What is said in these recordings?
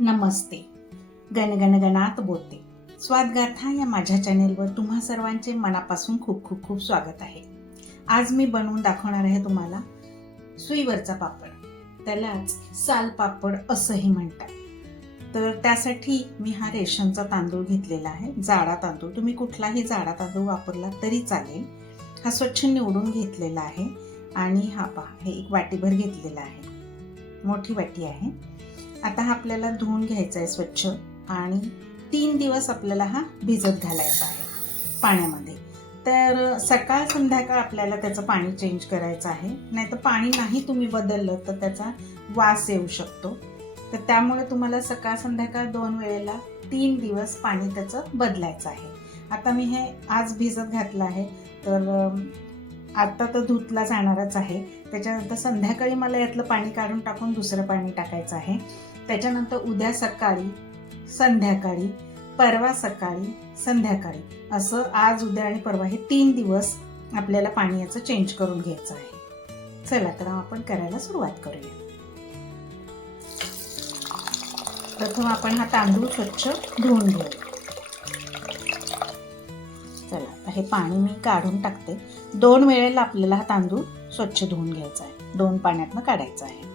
नमस्ते. गणगणगणात बोलते. स्वादगाथा या माझ्या चॅनेलवर तुम्हा सर्वांचे मनापासून खूप खूप खूप स्वागत आहे. आज मी बनवून दाखवणार आहे तुम्हाला सुईवरचा पापड. त्यालाच साल पापड असंही म्हणतात. तर त्यासाठी मी हा रेशनचा तांदूळ घेतलेला आहे, जाडा तांदूळ. तुम्ही कुठलाही जाडा तांदूळ वापरला तरी चालेल. हा स्वच्छ निवडून घेतलेला आहे आणि हा पहा, हे एक वाटीभर घेतलेला आहे, मोठी वाटी आहे. आता हा आपल्याला धुवून घ्यायचा आहे स्वच्छ आणि 3 दिवस आपल्याला हा भिजत घालायचा आहे पाण्यामध्ये. तर सकाळ संध्याकाळ आपल्याला त्याचं पाणी चेंज करायचं आहे, नाहीतर पाणी नाही तुम्ही बदललं तर त्याचा वास येऊ शकतो. तर त्यामुळे तुम्हाला सकाळ संध्याकाळ 2 वेळेला 3 दिवस पाणी त्याचं बदलायचं आहे. आता मी हे आज भिजत घातलं आहे, तर आता तर धुतला जाणारच आहे. त्याच्यानंतर संध्याकाळी मला यातलं पाणी काढून टाकून दुसरं पाणी टाकायचं आहे. त्याच्यानंतर उद्या सकाळी, संध्याकाळी, परवा सकाळी, संध्याकाळी असं आज, उद्या आणि परवा हे 3 दिवस आपल्याला पाणी याचं चेंज करून घ्यायचं आहे. चला तर आपण करायला सुरुवात करूया. प्रथम आपण हा तांदूळ स्वच्छ धुवून घेऊया. चला आता हे पाणी मी काढून टाकते. 2 वेळेला आपल्याला हा तांदूळ स्वच्छ धुवून घ्यायचा आहे, 2 पाण्यातनं काढायचा आहे.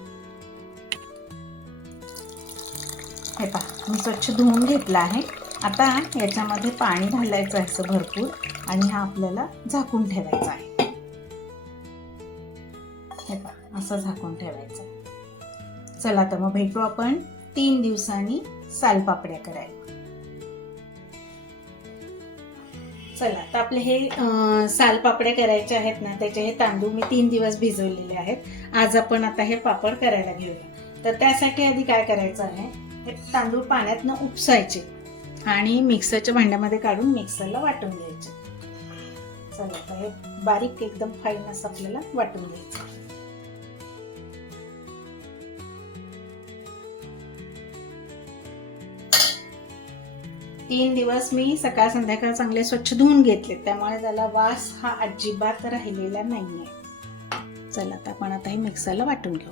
हे पहा, मी स्वच्छ धुवून घेतला आहे. आता याच्यामध्ये पाणी घालायचं आहे असं भरपूर आणि हा आपल्याला झाकून ठेवायचा आहे. हे पहा, असं झाकून ठेवायचं. चला तर मग भेटू आपण 3 दिवसांनी सालपापड्या करायला. चला तर आपले हे सालपापड्या करायचे आहेत ना, त्याचे हे तांदूळ मी 3 दिवस भिजवलेले आहेत. आज आपण आता हे पापड करायला घेऊया. तर त्यासाठी आधी काय करायचं आहे, हे तांदूळ पाण्यातनं उपसायचे आणि मिक्सरच्या भांड्यामध्ये काढून मिक्सरला वाटून घ्यायचे. चला आता हे बारीक एकदम फाईन असं आपल्याला वाटून घ्यायचं. तीन दिवस मी सकाळ संध्याकाळ चांगले स्वच्छ धुवून घेतले, त्यामुळे त्याला वास हा अजिबात राहिलेला नाहीये. चला तर आपण आता हे मिक्सरला वाटून घेऊ.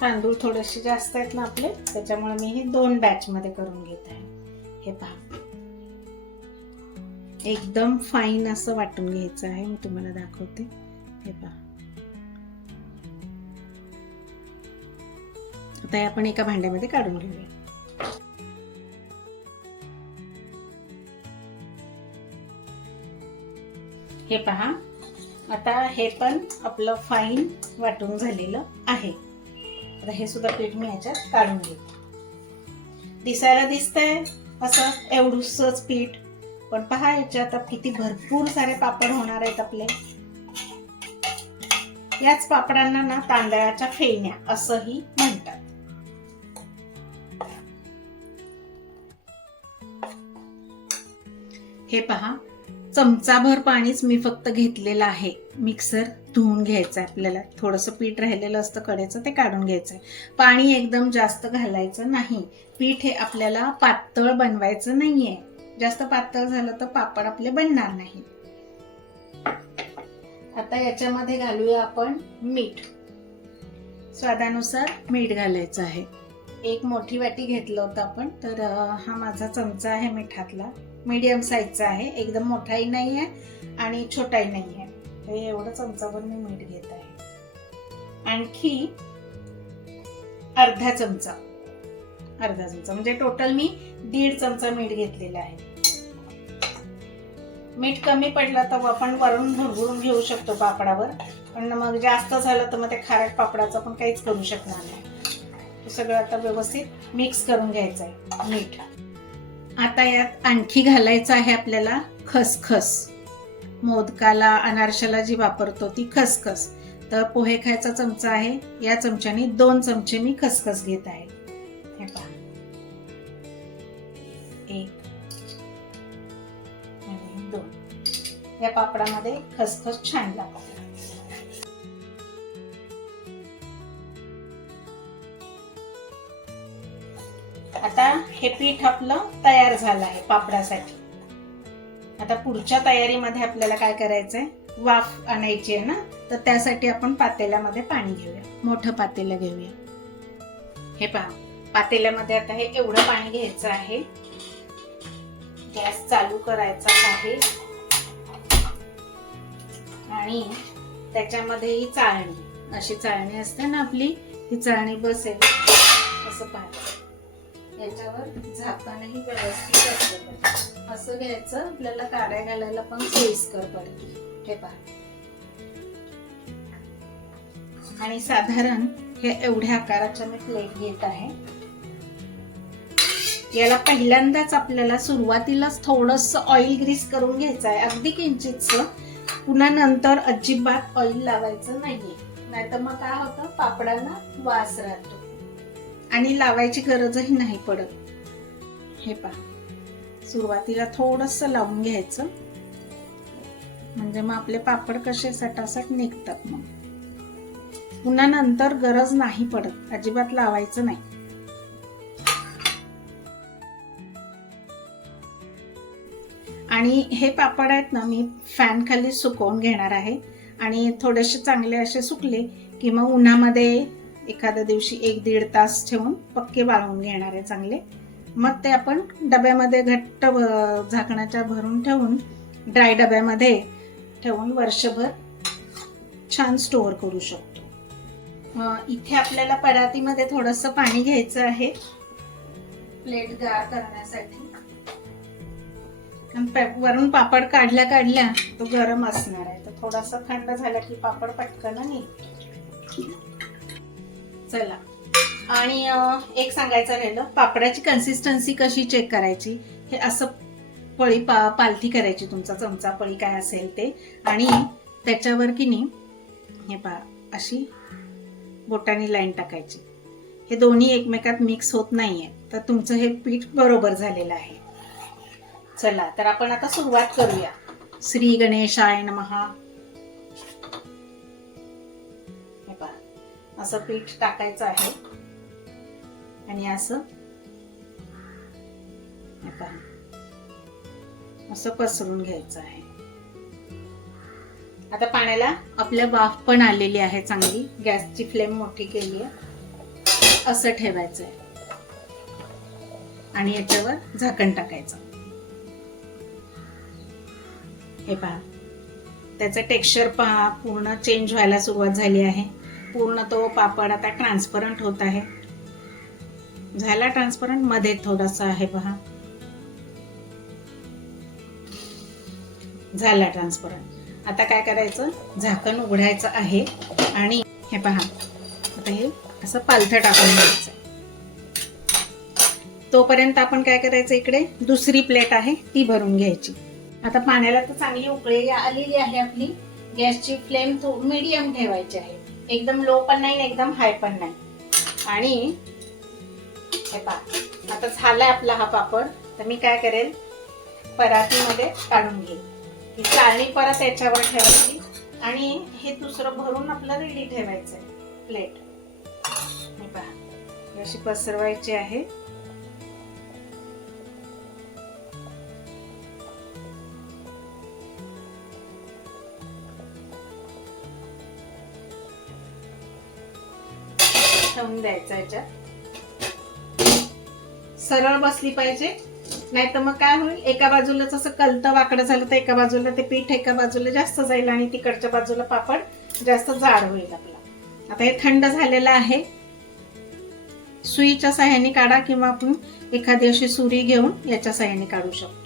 तांदूळ थोडेसे जास्त आहेत ना आपले, त्याच्यामुळे मी हे 2 बॅच मध्ये करून घेत आहे. हे पहा, एकदम फाईन असं वाटून घ्यायचं आहे. मी तुम्हाला दाखवते. हे पहा, आता हे आपण एका भांड्यामध्ये काढून घेऊया. हे पहा, आता हे पण आपलं फाईन वाटून झालेलं आहे. आता हे सुद्धा पीठ मी याच्यात काढून घेते. दिसायला दिसतंय असं एवढूसच पीठ, पण पहा याच्यात किती भरपूर सारे पापड होणार आहेत आपले. याच पापडांना ना तांदळाच्या फेण्या असंही म्हणतात. हे पहा, चमचाभर पाणीच मी फक्त घेतलेलं आहे. मिक्सर धुवून घ्यायचं आहे आपल्याला. थोडंसं पीठ राहिलेलं असतं कडेचं, ते काढून घ्यायचं आहे. पाणी एकदम जास्त घालायचं नाही. पीठ हे आपल्याला पातळ बनवायचं नाहीये. जास्त पातळ झालं तर पापड आपले बनणार नाही. आता याच्यामध्ये घालूया आपण मीठ. स्वादानुसार मीठ घालायचं आहे. एक मोठी वाटी घेतलं होतं आपण, तर हा माझा चमचा आहे मिठातला. मीडियम साईजचा आहे, एकदम मोठाही नाही आहे आणि छोटाही नाही आहे. हे एवढं चमचाभर मी मीठ घेत आहे. आणखी अर्धा चमचा म्हणजे टोटल मी 1.5 चमचा मीठ घेतलेला आहे. मीठ कमी पडलं तर आपण वरून भरभरून घेऊ शकतो पापडावर, पण मग जास्त झालं तर मग ते खारट पापडाचं आपण काहीच करू शकणार नाही. सगळं आता व्यवस्थित मिक्स करून घ्यायचं आहे मीठ. आता यात आणखी घालायचं आहे आपल्याला खसखस. मोदकाला, अनारशाला जी वापरतो ती खसखस. तर पोहे खायचा चमचा आहे, या चमच्याने 2 चमचे मी खसखस घेत आहे. हे पहा, 1 आणि 2. या पापडामध्ये खसखस छान लागते. आता हे पीठ आपलं तयार झालं आहे पापडासाठी. आता पुढच्या तयारीमध्ये आपल्याला काय करायचंय, वाफ आणायची आहे ना, तर त्यासाठी आपण पातेल्यामध्ये पाणी घेऊया. मोठं पातेलं घेऊया. हे पहा, पातेल्यामध्ये आता हे एवढं पाणी घ्यायचं आहे. गॅस चालू करायचा आहे आणि त्याच्यामध्ये ही चाळणी, अशी चाळणी असते ना आपली, ही चाळणी बसेल असं पाहायचं. याच्यावर झाकणही व्यवस्थित असतं, असं घ्यायचं. आपल्याला काड्या घालायला पण सोयीस्कर पडेल. हे पहा. आणि साधारण हे एवढ्या आकाराच्या मी प्लेट घेत आहे. याला पहिल्यांदाच आपल्याला सुरुवातीलाच थोडंसं ऑइल ग्रीस करून घ्यायचं आहे, अगदी किंचितसं. पुन्हा नंतर अजिबात ऑइल लावायचं नाहीये, नाहीतर मग काय होतं, पापडांना वास राहतो आणि लावायची गरजही नाही पडत. हे पहा, सुरुवातीला थोडंसं लावून घ्यायचं, म्हणजे मग आपले पापड कसे सटासट निघतात. मग पुन्हा नंतर गरज नाही पडत, अजिबात लावायचं नाही. आणि हे पापड आहेत ना, मी फॅन खाली सुकवून घेणार आहे. आणि थोडेसे चांगले असे सुकले की मग उन्हामध्ये एखाद्या दिवशी 1-1.5 तास ठेवून पक्के वाळवून घेणार आहे चांगले. मग ते आपण डब्यामध्ये घट्ट झाकणाच्या भरून ठेवून, ड्राय डब्यामध्ये ठेवून वर्षभर छान स्टोअर करू शकतो. इथे आपल्याला परातीमध्ये थोडंसं पाणी घ्यायचं आहे प्लेट गार करण्यासाठी. वरून पापड काढल्या काढल्या तो गरम असणार आहे, तर थोडासा थंड झाला की पापड पटकन निघतो. चला, आणि एक सांगायचं राहिलं, पापडाची कन्सिस्टन्सी कशी चेक करायची. हे असं पळी पालथी करायची, तुमचा चमचा पळी काय असेल ते, आणि त्याच्यावर की नाही हे पहा अशी बोटाने लाईन टाकायची. हे दोन्ही एकमेकात मिक्स होत नाहीये, तर तुमचं हे पीठ बरोबर झालेलं आहे. चला, तर आपण आता सुरुवात करूया. श्री गणेशाय नमः. हे पहा, असं पीठ टाकायचं आहे आणि असं हे पहा असं पसरून घ्यायचं आहे. आता पाण्याला आपल्या वाफ पण आलेली आहे चांगली, गॅसची फ्लेम मोठी केली आहे. असं ठेवायचं आहे आणि याच्यावर झाकण टाकायचं. हे पहा, त्याचं टेक्स्चर पहा पूर्ण चेंज व्हायला सुरुवात झाली आहे. पूर्ण तो पापड आता ट्रान्सपरंट होत आहे. झाला ट्रान्सपरंट, मध्ये थोडासा आहे पहा, झाला ट्रान्सपरंट. आता काय करायचं, झाकण उघडायचं आहे आणि हे पहा आता हे असं पालथं टाकून घ्यायचं. तोपर्यंत आपण काय करायचं, इकडे दुसरी प्लेट आहे ती भरून घ्यायची. आता पाण्याला तर चांगली उकळी आलेली आहे आपली. गॅसची फ्लेम मीडियम ठेवायची आहे, एकदम लो पण नाही एकदम हाय पण नाही. आणि हे पहा आता झालाय आपला हा पापड. तर मी काय करेल, परातीमध्ये काढून घेईल. ही चाळणी परत याच्यावर ठेवायची आणि हे दुसरं भरून आपलं रेडी ठेवायचंय प्लेट. हे पहा अशी पसरवायची आहे. ठेवून द्यायचं. याच्यात सरळ बसली पाहिजे, नाही तर मग काय होईल, एका बाजूला असं कलतं वाकडं झालं तर एका बाजूला ते पीठ एका बाजूला जास्त जाईल आणि तिकडच्या बाजूला पापड जास्त जाड होईल आपला. आता हे थंड झालेलं आहे. सुईच्या साह्याने काढा किंवा आपण एखादी अशी सुरी घेऊन याच्या साह्याने काढू शकतो.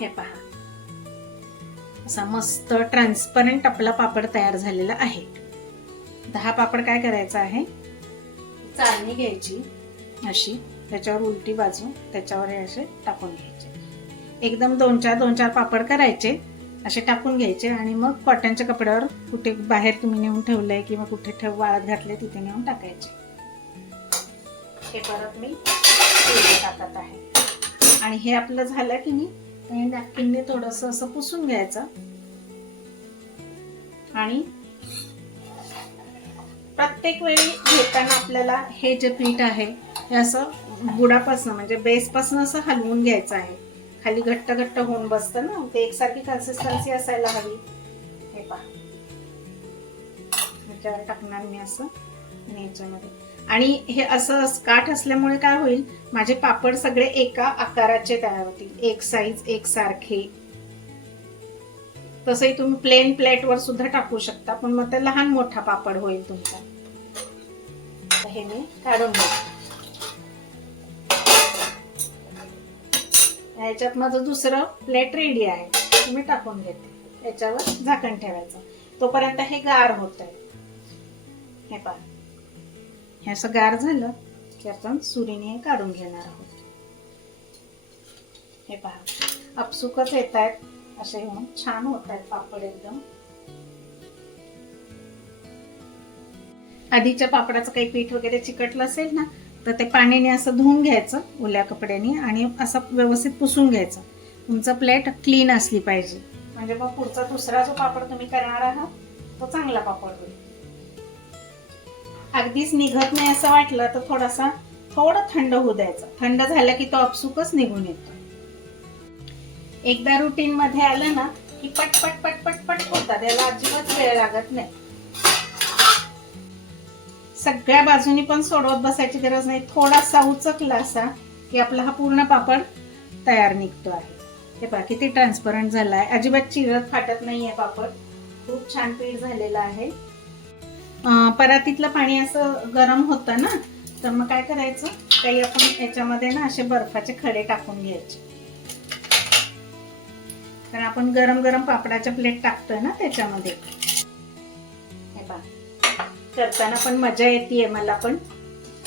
हे पहा असा मस्त ट्रान्सपरंट आपला पापड तयार झालेला आहे. 10 पापड काय करायचं आहे, चाळणी घ्यायची अशी, त्याच्यावर उलटी बाजू, त्याच्यावर हे असे टाकून घ्यायचे. एकदम 2-4 पापड करायचे, असे टाकून घ्यायचे आणि मग कॉटनच्या कपड्यावर कुठे बाहेर तुम्ही नेऊन ठेवलंय किंवा कुठे वाळत घातले तिथे नेऊन टाकायचे. हे परत मी टाकत आहे आणि हे आपलं झालं की नाही, नॅपकिनने थोडंसं असं पुसून घ्यायचं. आणि प्रत्येक वेळी घेताना आपल्याला हे जे पीठ आहे हे असं बुडापासून म्हणजे बेसपासून असं हलवून घ्यायचं आहे. खाली घट्ट घट्ट होऊन बसतं ना, ते एकसारखी कन्सिस्टन्सी असायला हवी. हे पहा, ह्याच्यावर टाकणार मी असं आणि याच्यामध्ये. आणि हे असं काठ असल्यामुळे काय होईल, माझे पापड सगळे एका आकाराचे तयार होतील, एक साईज एक सारखे. तसंही तुम्ही प्लेन प्लेटवर सुद्धा टाकू शकता, पण मग ते लहान मोठा पापड होईल तुमचा. हे मी काढून घेते. याच्यात माझं दुसरं प्लेट रेडी आहे, तुम्ही टाकून घेते. याच्यावर झाकण ठेवायचं, तोपर्यंत हे गार होत आहे. हे पहा, हे असं गार झालं की आपण सुरीने हे काढून घेणार आहोत. हे पहा, आपसुकच येत आहेत असे होऊन छान होत आहेत पापड एकदम. आधीच्या पापडाचं काही पीठ वगैरे चिकटलं असेल ना, तर ते पाण्याने असं धुवून घ्यायचं ओल्या कपड्याने आणि असं व्यवस्थित पुसून घ्यायचं. तुमचं प्लेट क्लीन असली पाहिजे, म्हणजे मग पुढचा दुसरा जो पापड तुम्ही करणार आहात तो चांगला पापड होईल. अगदीच निघत नाही असं वाटलं तर थोडं थंड होऊ द्यायचं. थंड झालं की तो आपसुकच निघून येतो. एकदा रुटीन मध्ये आलं ना की पटपट पटपट पट होतात, त्याला अजिबात वेळ लागत नाही. सगळ्या बाजूनी पण सोडवत बसायची गरज नाही. थोडासा उचकला असा की आपला हा पूर्ण पापड तयार निघतो आहे. हे पहा किती ट्रान्सपरंट झाला आहे, अजिबात चिरत फाटत नाहीये पापड. खूप छान पीठ झालेलं आहे. परातीतलं पाणी असं गरम होतं ना, तर मग काय करायचं, काही आपण याच्यामध्ये ना असे बर्फाचे खडे टाकून घ्यायचे. कारण आपण गरम गरम पापडाच्या प्लेट टाकतोय ना त्याच्यामध्ये. हे पहा, करताना पण मजा येते मला पण.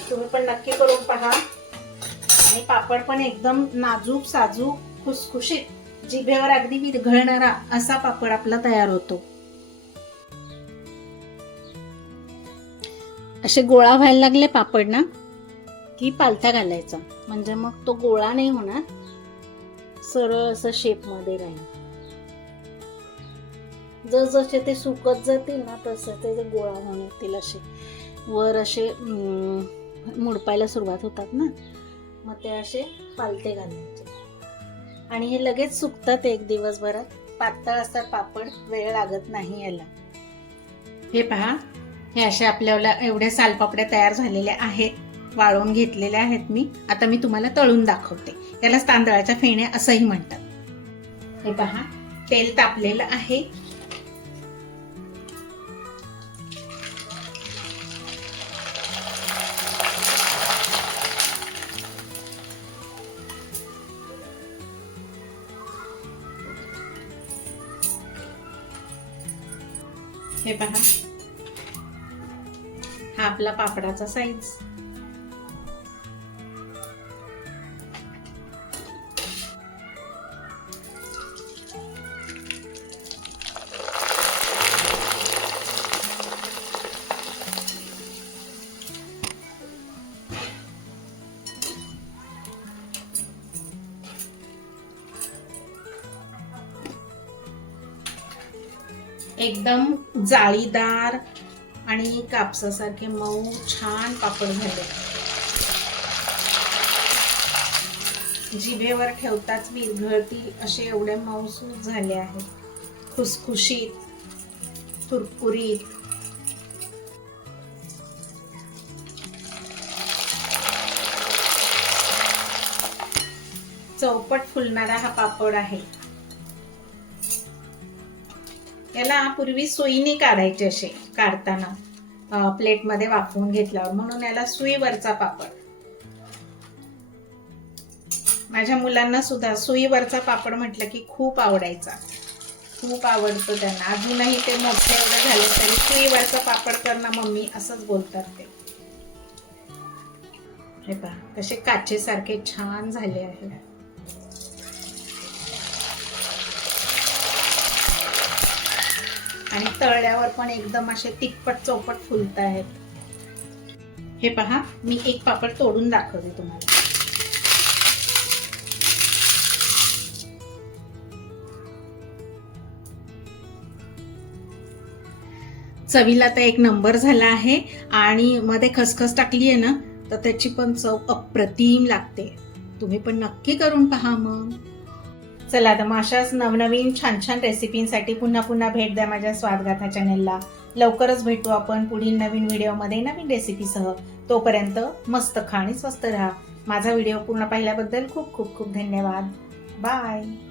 तुम्ही पण नक्की करून पहा. आणि पापड पण एकदम नाजूक साजूक खुसखुशीत, जिभेवर अगदी विरघळणारा असा पापड आपला तयार होतो. असे गोळा व्हायला लागले पापड ना की पालथा घालायचा, म्हणजे मग तो गोळा नाही होणार, सरळ असं शेप मध्ये राहील. जसजसे ते सुकत जातील ना तसं ते गोळा होऊन येतील, असे वर असे मुडपायला सुरुवात होतात ना, मग ते असे पालथे घालायचे. आणि हे लगेच सुकतात एक दिवसभरात. पातळ असतात पापड, वेळ लागत नाही याला. हे पहा, हे असे आपल्याला एवढे सालपापड्या तयार झालेल्या आहेत, वाळवून घेतलेल्या आहेत मी. आता मी तुम्हाला तळून दाखवते. याला तांदळाच्या फेण्या असंही म्हणतात. हे पहा, तेल तापलेलं आहे. हे पहा, हा आपला पापडाचा साईज. एकदम जाळीदार आणि कापसासारखे मऊ छान पापड झाले. जिभेवर ठेवताच विरघळतील असे एवढे मऊसूत झाले आहेत, खुसखुशीत, कुरकुरीत. चौपट फुलणारा हा पापड आहे. याला पूर्वी सुईने काढायचे, असे काढताना प्लेटमध्ये वाफवून घेतल्यावर, म्हणून याला सुईवरचा पापड. माझ्या मुलांना सुद्धा सुईवरचा पापड म्हटलं की खूप आवडायचा, खूप आवडतो त्यांना. अजूनही ते मोठे एवढे झाले तरी सुईवरचा पापड कर ना मम्मी असंच बोलतात ते. हे पहा कसे काचेसारखे छान झाले आहे. आणि तळल्यावर पण एकदम असे तिप्पट चौपट फुलत आहेत. हे पहा, मी एक पापड तोडून दाखवते तुम्हाला. चवीला तर एक नंबर झाला आहे. आणि मध्ये खसखस टाकली आहे ना, तर त्याची पण चव अप्रतिम लागते. तुम्ही पण नक्की करून पहा मग. चला तर मग अशाच नवनवीन छान छान रेसिपींसाठी पुन्हा पुन्हा भेट द्या माझ्या स्वादगाथा चॅनेलला. लवकरच भेटू आपण पुढील नवीन व्हिडिओमध्ये नवीन रेसिपीसह. तोपर्यंत मस्त खा आणि स्वस्त राहा. माझा व्हिडिओ पूर्ण पाहिल्याबद्दल खूप खूप खूप धन्यवाद. बाय.